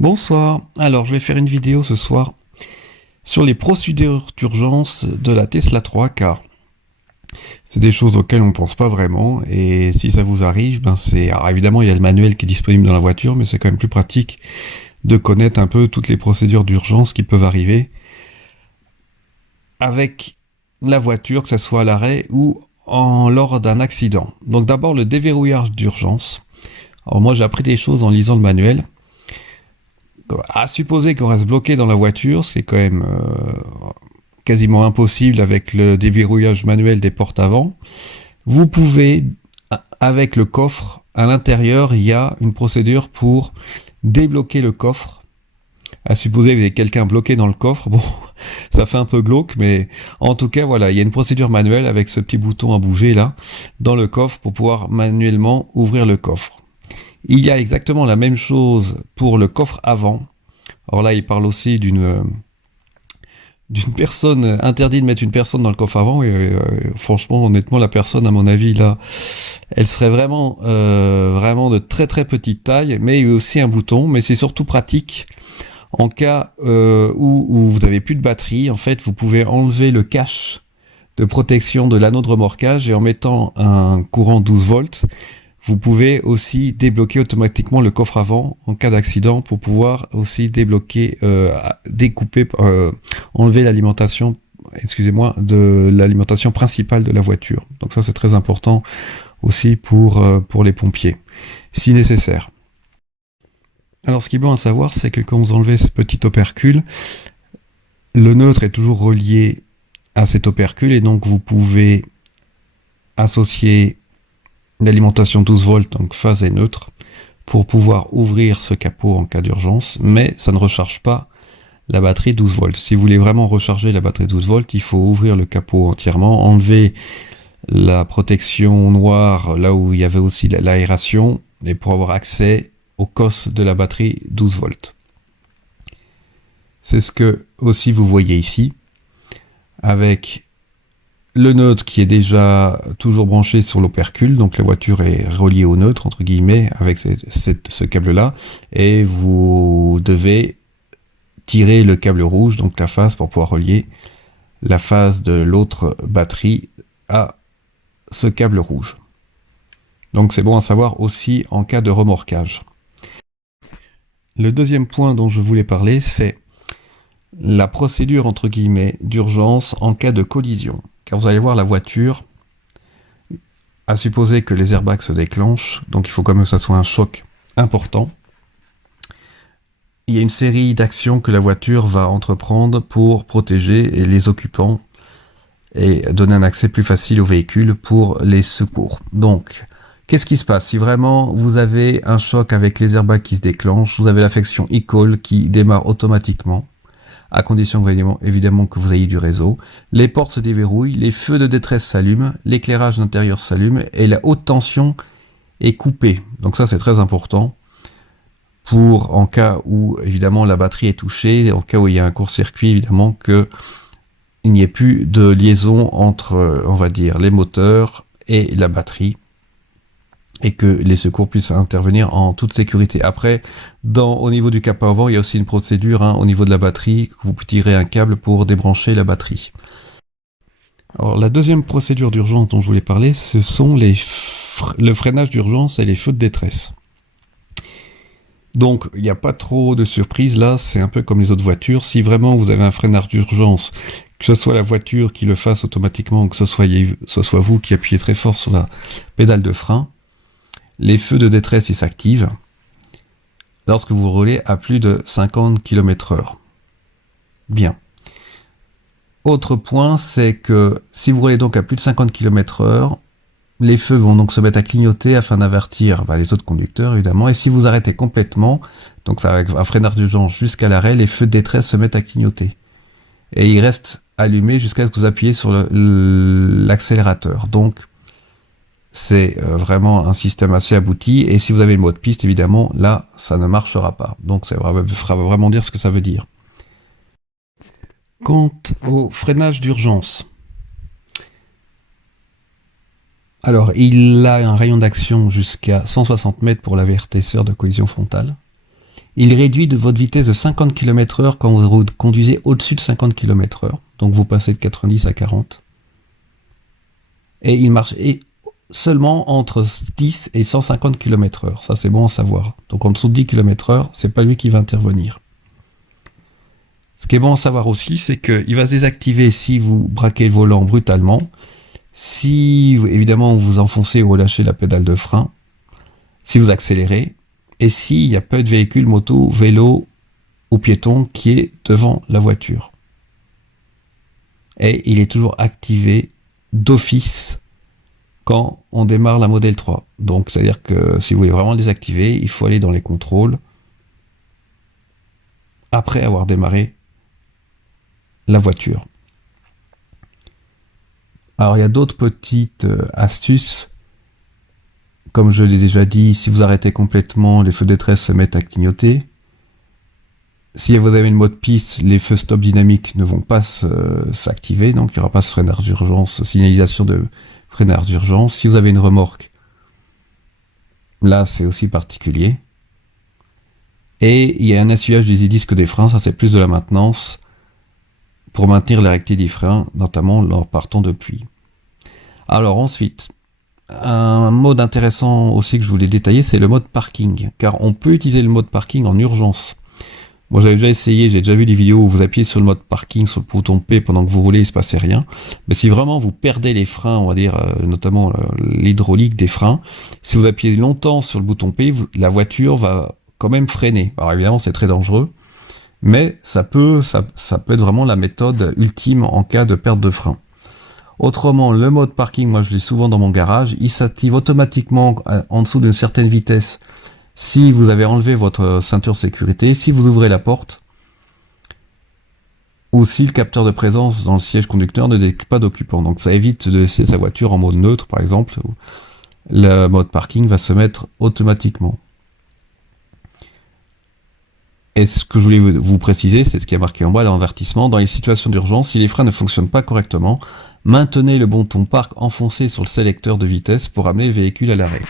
Bonsoir, alors je vais faire une vidéo ce soir sur les procédures d'urgence de la Tesla 3 car c'est des choses auxquelles on ne pense pas vraiment et si ça vous arrive, alors évidemment il y a le manuel qui est disponible dans la voiture mais c'est quand même plus pratique de connaître un peu toutes les procédures d'urgence qui peuvent arriver avec la voiture, que ce soit à l'arrêt ou lors d'un accident. Donc d'abord le déverrouillage d'urgence. Alors moi j'ai appris des choses en lisant le manuel. À supposer qu'on reste bloqué dans la voiture, ce qui est quand même quasiment impossible avec le déverrouillage manuel des portes avant, vous pouvez, avec le coffre, à l'intérieur, il y a une procédure pour débloquer le coffre. À supposer que vous avez quelqu'un bloqué dans le coffre, bon, ça fait un peu glauque, mais en tout cas, voilà, il y a une procédure manuelle avec ce petit bouton à bouger là, dans le coffre pour pouvoir manuellement ouvrir le coffre. Il y a exactement la même chose pour le coffre avant. Alors là, il parle aussi d'une personne, interdit de mettre une personne dans le coffre avant, et franchement, honnêtement, la personne, à mon avis, là, elle serait vraiment de très très petite taille, mais il y a aussi un bouton, mais c'est surtout pratique en cas où vous n'avez plus de batterie. En fait, vous pouvez enlever le cache de protection de l'anneau de remorquage et en mettant un courant 12 volts, vous pouvez aussi débloquer automatiquement le coffre avant en cas d'accident pour pouvoir aussi débloquer, découper, enlever l'alimentation, de l'alimentation principale de la voiture. Donc ça c'est très important aussi pour les pompiers, si nécessaire. Alors ce qui est bon à savoir, c'est que quand vous enlevez ce petit opercule, le neutre est toujours relié à cet opercule et donc vous pouvez associer l'alimentation 12 volts, donc phase et neutre, pour pouvoir ouvrir ce capot en cas d'urgence, mais ça ne recharge pas la batterie 12 volts. Si vous voulez vraiment recharger la batterie 12 volts, il faut ouvrir le capot entièrement, enlever la protection noire là où il y avait aussi l'aération, et pour avoir accès au COS de la batterie 12 volts. C'est ce que aussi vous voyez ici, avec le neutre qui est déjà toujours branché sur l'opercule, donc la voiture est reliée au neutre, entre guillemets, avec ce câble-là, et vous devez tirer le câble rouge, donc la phase, pour pouvoir relier la phase de l'autre batterie à ce câble rouge. Donc c'est bon à savoir aussi en cas de remorquage. Le deuxième point dont je voulais parler, c'est la procédure, entre guillemets, d'urgence en cas de collision. Car vous allez voir la voiture, à supposer que les airbags se déclenchent, donc il faut quand même que ça soit un choc important. Il y a une série d'actions que la voiture va entreprendre pour protéger les occupants et donner un accès plus facile au véhicule pour les secours. Donc, qu'est-ce qui se passe? Si vraiment vous avez un choc avec les airbags qui se déclenchent, vous avez la fonction e-call qui démarre automatiquement, à condition évidemment que vous ayez du réseau. Les portes se déverrouillent, les feux de détresse s'allument, l'éclairage d'intérieur s'allume et la haute tension est coupée. Donc ça c'est très important pour en cas où évidemment la batterie est touchée, en cas où il y a un court-circuit évidemment qu'il n'y ait plus de liaison entre on va dire les moteurs et la batterie, et que les secours puissent intervenir en toute sécurité. Après, au niveau du capot avant, il y a aussi une procédure au niveau de la batterie, vous tirez un câble pour débrancher la batterie. Alors la deuxième procédure d'urgence dont je voulais parler, ce sont le freinage d'urgence et les feux de détresse. Donc il n'y a pas trop de surprise là, c'est un peu comme les autres voitures. Si vraiment vous avez un freinage d'urgence, que ce soit la voiture qui le fasse automatiquement ou que ce soit vous qui appuyez très fort sur la pédale de frein, les feux de détresse ils s'activent lorsque vous roulez à plus de 50 km/h. Bien. Autre point, c'est que si vous roulez donc à plus de 50 km/h, les feux vont donc se mettre à clignoter afin d'avertir les autres conducteurs évidemment, et si vous arrêtez complètement, donc ça avec un freinage d'urgence jusqu'à l'arrêt, les feux de détresse se mettent à clignoter. Et ils restent allumés jusqu'à ce que vous appuyez sur l'accélérateur. Donc c'est vraiment un système assez abouti, et si vous avez le mode piste, évidemment, là, ça ne marchera pas. Donc ça fera vraiment dire ce que ça veut dire. Quant au freinage d'urgence, alors il a un rayon d'action jusqu'à 160 mètres pour l'avertisseur de collision frontale, Il réduit de votre vitesse de 50 km/h quand vous conduisez au-dessus de 50 km/h. Donc vous passez de 90 à 40. Et il marche seulement entre 10 et 150 km/h. Ça, c'est bon à savoir. Donc en dessous de 10 km/h, c'est pas lui qui va intervenir. Ce qui est bon à savoir aussi, c'est qu'il va se désactiver si vous braquez le volant brutalement, si évidemment vous enfoncez ou relâchez la pédale de frein, si vous accélérez, et s'il y a peu de véhicules, moto, vélo ou piéton qui est devant la voiture. Et il est toujours activé d'office quand on démarre la Model 3. Donc c'est-à-dire que si vous voulez vraiment le désactiver, il faut aller dans les contrôles après avoir démarré la voiture. Alors il y a d'autres petites astuces. Comme je l'ai déjà dit, si vous arrêtez complètement, les feux de détresse se mettent à clignoter. Si vous avez une mode piste, les feux stop dynamiques ne vont pas s'activer, donc il n'y aura pas ce freinage d'urgence, signalisation de freinage d'urgence. Si vous avez une remorque, là c'est aussi particulier. Et il y a un essuyage des disques des freins, ça c'est plus de la maintenance, pour maintenir la rectitude des freins, notamment en partant de pluie. Alors ensuite, un mode intéressant aussi que je voulais détailler, c'est le mode parking, car on peut utiliser le mode parking en urgence. Moi j'avais déjà essayé, j'ai déjà vu des vidéos où vous appuyez sur le mode parking, sur le bouton P pendant que vous roulez, il ne se passait rien. Mais si vraiment vous perdez les freins, on va dire notamment l'hydraulique des freins, si vous appuyez longtemps sur le bouton P, la voiture va quand même freiner. Alors évidemment c'est très dangereux, mais ça peut être vraiment la méthode ultime en cas de perte de frein. Autrement, le mode parking, moi je l'ai souvent dans mon garage, il s'active automatiquement en dessous d'une certaine vitesse si vous avez enlevé votre ceinture de sécurité, si vous ouvrez la porte, ou si le capteur de présence dans le siège conducteur ne détecte pas d'occupant. Donc ça évite de laisser sa voiture en mode neutre par exemple, où le mode parking va se mettre automatiquement. Et ce que je voulais vous préciser, c'est ce qui est marqué en bas, l'avertissement. Dans les situations d'urgence, si les freins ne fonctionnent pas correctement, maintenez le bouton parc enfoncé sur le sélecteur de vitesse pour amener le véhicule à l'arrêt.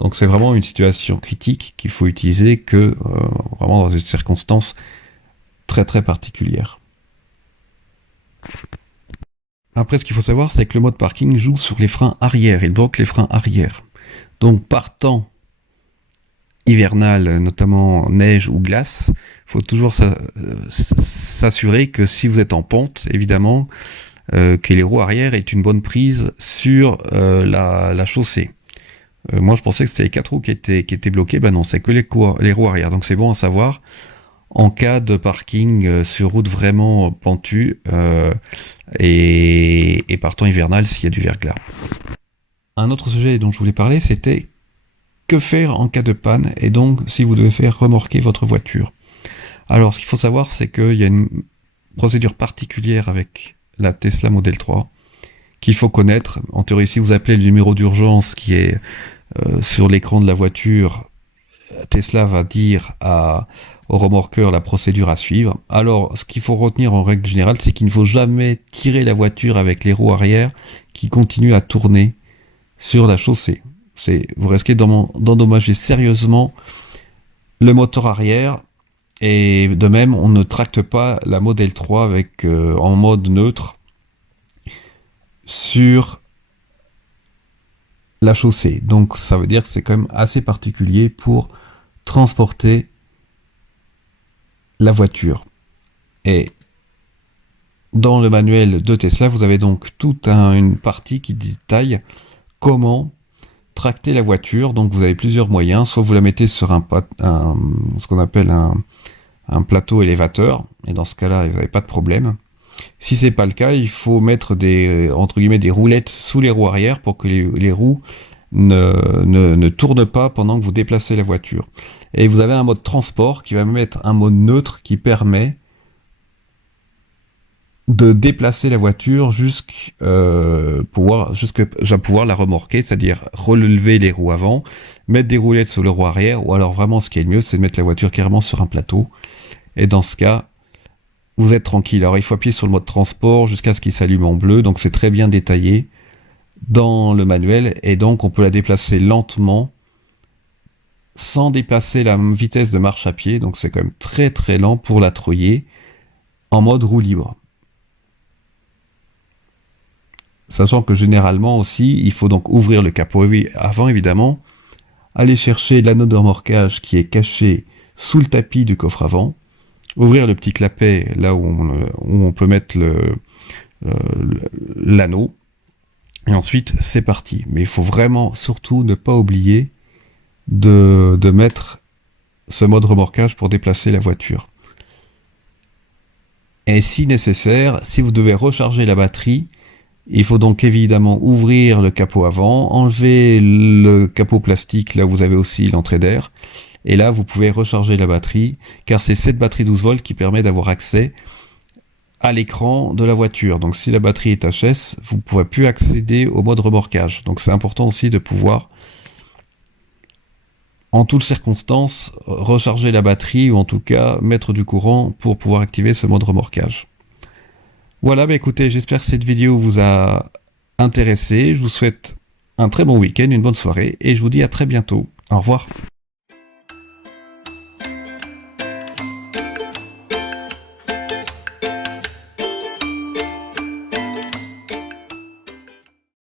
Donc c'est vraiment une situation critique qu'il faut utiliser que vraiment dans des circonstances très très particulières. Après, ce qu'il faut savoir, c'est que le mode parking joue sur les freins arrière, il bloque les freins arrière. Donc par temps hivernal, notamment neige ou glace, il faut toujours s'assurer que si vous êtes en pente, évidemment, que les roues arrière aient une bonne prise sur la chaussée. Moi je pensais que c'était les 4 roues qui étaient bloquées, ben non, c'est que les roues arrière, donc c'est bon à savoir en cas de parking sur route vraiment pentue et par temps hivernal s'il y a du verglas. Un autre sujet dont je voulais parler, c'était que faire en cas de panne et donc si vous devez faire remorquer votre voiture. Alors ce qu'il faut savoir, c'est qu'il y a une procédure particulière avec la Tesla Model 3 qu'il faut connaître. En théorie, si vous appelez le numéro d'urgence qui est sur l'écran de la voiture, Tesla va dire au remorqueur la procédure à suivre. Alors, ce qu'il faut retenir en règle générale, c'est qu'il ne faut jamais tirer la voiture avec les roues arrière qui continuent à tourner sur la chaussée. Vous risquez d'endommager sérieusement le moteur arrière. Et de même, on ne tracte pas la Model 3 en mode neutre sur la chaussée. Donc ça veut dire que c'est quand même assez particulier pour transporter la voiture. Et dans le manuel de Tesla, vous avez donc toute une partie qui détaille comment tracter la voiture. Donc vous avez plusieurs moyens. Soit vous la mettez sur ce qu'on appelle un plateau élévateur, et dans ce cas-là, vous n'avez pas de problème. Si c'est pas le cas, il faut mettre des roulettes sous les roues arrière pour que les roues ne tournent pas pendant que vous déplacez la voiture. Et vous avez un mode transport qui va mettre un mode neutre qui permet de déplacer la voiture jusqu'à pouvoir la remorquer, c'est-à-dire relever les roues avant, mettre des roulettes sur le roue arrière, ou alors vraiment ce qui est le mieux, c'est de mettre la voiture carrément sur un plateau. Et dans ce cas, vous êtes tranquille. Alors il faut appuyer sur le mode transport jusqu'à ce qu'il s'allume en bleu, donc c'est très bien détaillé dans le manuel, et donc on peut la déplacer lentement sans dépasser la vitesse de marche à pied, donc c'est quand même très très lent pour la treuiller en mode roue libre. Sachant que généralement aussi, il faut donc ouvrir le capot avant évidemment, aller chercher l'anneau de remorquage qui est caché sous le tapis du coffre avant, ouvrir le petit clapet là où on peut mettre l'anneau, et ensuite c'est parti. Mais il faut vraiment surtout ne pas oublier de mettre ce mode remorquage pour déplacer la voiture. Et si nécessaire, si vous devez recharger la batterie, il faut donc évidemment ouvrir le capot avant, enlever le capot plastique là où vous avez aussi l'entrée d'air, et là vous pouvez recharger la batterie, car c'est cette batterie 12 volts qui permet d'avoir accès à l'écran de la voiture. Donc si la batterie est HS, vous ne pourrez plus accéder au mode remorquage. Donc c'est important aussi de pouvoir, en toutes circonstances, recharger la batterie, ou en tout cas mettre du courant pour pouvoir activer ce mode remorquage. Voilà, bah écoutez, j'espère que cette vidéo vous a intéressé. Je vous souhaite un très bon week-end, une bonne soirée, et je vous dis à très bientôt. Au revoir.